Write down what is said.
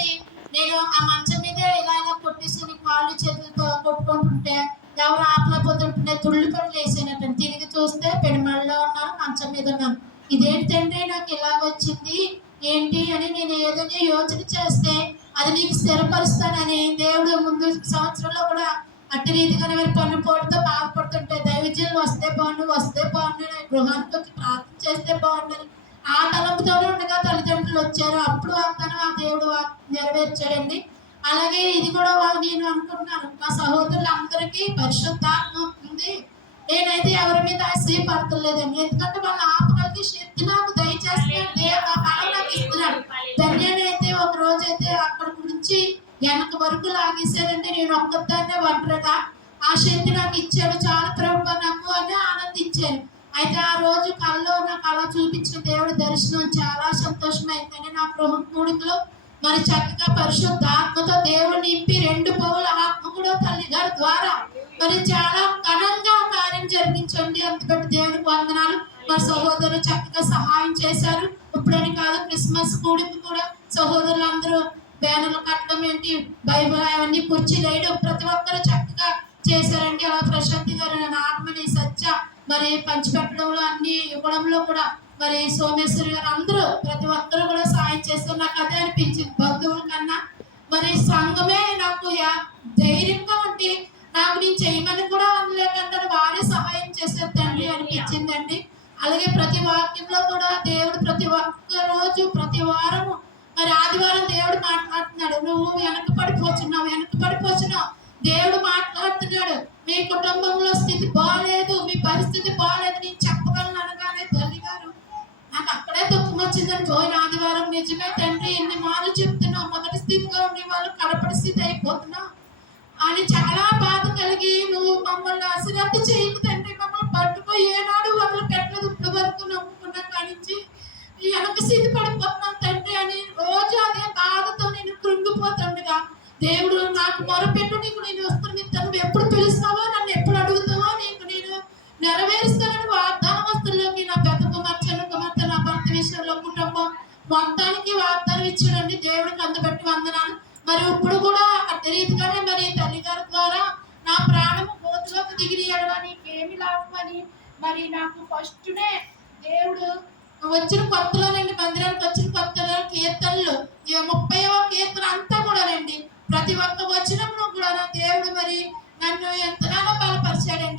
భయపడి నేను ఆ మంచం మీదే ఇలాగ కొట్టేసి కాళ్ళు చేతులతో కొట్టుకుంటుంటే ఎవరు ఆపలేకపోతుంటే తుళ్ళు పనులు వేసానట. తిరిగి చూస్తే పెనుమళ్ళలో ఉన్నాను, మంచం మీద ఉన్నాను. ఇదేంటండి నాకు ఇలాగ వచ్చింది ఏంటి అని నేను ఏదైనా యోచన చేస్తే అది నీకు స్థిరపరుస్తానని దేవుడు ముందు సంవత్సరంలో కూడా అట్టి రీతిగానే మరి పన్నుపోటుతో బాధపడుతుంటే దైవజనులు వస్తే బాగుండు గృహానికి వచ్చి ప్రార్థన చేస్తే బాగుండని ఆ తలంపుతోనే ఉండగా తల్లిదండ్రులు వచ్చారు. అప్పుడు వాగ్దానం ఆ దేవుడు నెరవేర్చాడండి. అలాగే ఇది కూడా నేను అనుకుంటున్నాను, మా సహోదరులందరికీ పరిశుద్ధాత్మ ఉంది. నేనైతే ఎవరి మీద ఆశపడతలేదండి, ఎందుకంటే వాళ్ళు ఆపగలిగే శక్తి నాకు దయచేస్తున్నాడు. దేవుడు ఆ బలం నాకు ఇస్తున్నాడు. ధన్యానైతే ఒక రోజు అయితే అక్కడ గురించి వెనక వరకు లాగేశానంటే నేను ఒక్కదాన్నే ఒంటరిగా ఆ శక్తి నాకు ఇచ్చాడు. చాలా ప్రభుత్వ నాకు అని ఆనందించాను. అయితే ఆ రోజు కల్లో నాకు అలా చూపించిన దేవుడి దర్శనం చాలా సంతోషమైందని నా గృహం కూడికలో మరి చక్కగా పరిశుద్ధాత్మతో దేవుడు నింపి 2 పౌల ఆత్మ కూడా తల్లి గారి ద్వారా మరి చాలా ఘనంగా కార్యం జరిగించండి. అందుబట్టి దేవునికి వందనాలు. మా సహోదరులు చక్కగా సహాయం చేశారు. ఇప్పుడని కాదు, క్రిస్మస్ కూడికి కూడా సహోదరులు అందరూ బ్యానర్లు కట్టడం ఏంటి, బైబిల్ అవన్నీ కుర్చీలు వేయడం ప్రతి ఒక్కరు చక్కగా చేశారండి. అలా ప్రశాంతి గారు ఆత్మని సత్య మరి పంచిపెట్టడంలో అన్ని ఇవ్వడంలో కూడా మరి సోమేశ్వరి గారు అందరూ ప్రతి ఒక్కరు కూడా సాయం చేస్తారు. నాకు అదే అనిపించింది, బంధువుల కన్నా మరి సంఘమే నాకు ధైర్యంగా ఉండి నాకు నేను చేయమని కూడా అనలేకంటే వారే సహాయం చేశారు తండ్రి అనిపించిందండి. అలాగే ప్రతి వాక్యంలో కూడా దేవుడు ప్రతి ఒక్క రోజు ప్రతి వారము మరి ఆదివారం దేవుడు మాట్లాడుతున్నాడు. నువ్వు వెనక పడిపోతున్నావు, దేవుడు మాట్లాడుతున్నాడు. మీ కుటుంబంలో స్థితి బాగాలేదు, మీ పరిస్థితి బాగాలేదు నేను చెప్పగలను అనగానే తల్లి గారు నాకు అక్కడే దుఃఖం వచ్చిందని, పోయిన ఆదివారం నిజమే తండ్రి ఎన్ని మార్లు చెప్తున్నావు, మొదటి స్థితిలో ఉండే వాళ్ళు కడపడి స్థితి అయిపోతున్నావు అని చాలా బాధ కలిగి, నువ్వు మమ్మల్ని అశ్రద్ధ చేయకు తండ్రి, మమ్మల్ని పట్టుకో, ఏనాడు వాళ్ళు పెట్టలేదు ఇప్పుడు వరకు నమ్ముకున్నా కానించి వెనక స్థితి పడిపోతున్నాను తండ్రి అని రోజు అదే బాధతో నేను కృంగిపోతుండగా దేవుడు నాకు మొరపెట్టు, నీకు నేను వస్తున్నాను, నువ్వు ఎప్పుడు పిలుస్తావో, నన్ను ఎప్పుడు అడుగుతావో నీకు నేను నెరవేరుస్తానని వాగ్దానం వస్తువుల్లోకి నా పెద్ద కుమార్తె నా భర్త విషయంలో కుటుంబం మొత్తానికి వాగ్దానం ఇచ్చాడండి. దేవుడికి అందుబట్టి వందనాలు. మరి ఇప్పుడు కూడా అట్టి రీతిగానే మరి తల్లి గారి ద్వారా నా ప్రాణము గోతులోకి దిగిరియడమా నీకేమి లాభం అని మరి నాకు ఫస్ట్నే దేవుడు వచ్చిన కొత్తలోనండి, మందిరానికి వచ్చిన కొత్తలో కీర్తనలు 30వ కీర్తన అంతా కూడా రండి ప్రతి ఒక్క వచ్చినప్పుడు కూడా నా దేవుడు మరి నన్ను ఎంతగానో బలపరిచాడండి.